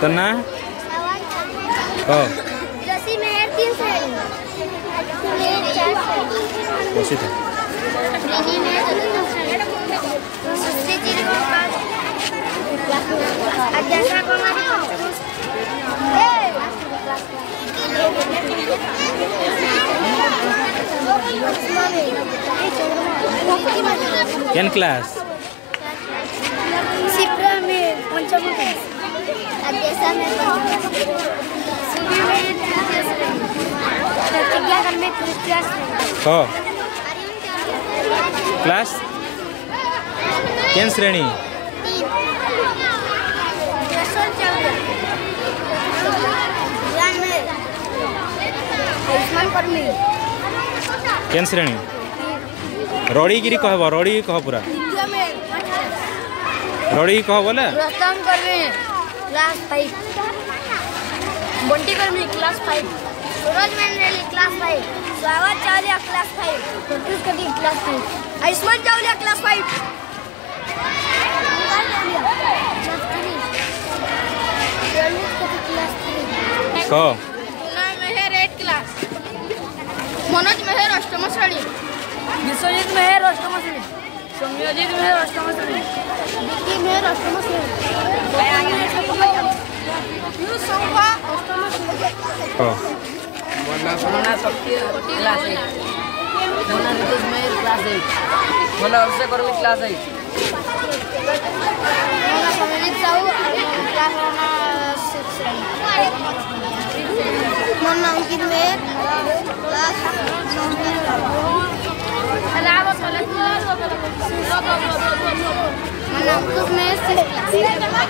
तना रस्सी में 3 श्रेणी कोसी था केन क्लास सिप्रा में पंचम क्लास अध्यक्षा में सुबह में प्रतिज्ञा में क्लास क्लास केन श्रेणी केन श्रेणी रड़ी गिरी कहब रड़ी कह पूरा रड़ी कह बोले रतन कर्मी क्लास 5 बंटी कर्मी क्लास 5 सूरज मंडली क्लास 5 स्वागत चावलिया क्लास 5 संतोष कटी क्लास 5 आयुष्मान चावलिया क्लास 5 कह मेहर 8 क्लास मनोज मेहर अष्टम श्रेणी विश्वजीत मेहर अष्टम श्रेणी सौम्यजीत मेहर अष्टम श्रेणी विक्की मेहर अष्टम श्रेणी मोना शक्ति क्लास 8 मोना नीतीश मेहर क्लास 8 मोना अभिषेक कर्मी क्लास 8 मोना समीजित साहू क्लास 6 श्रेणी मोना अंकित मेहर क्लास 9 अंकुश मेहर 6 क्लास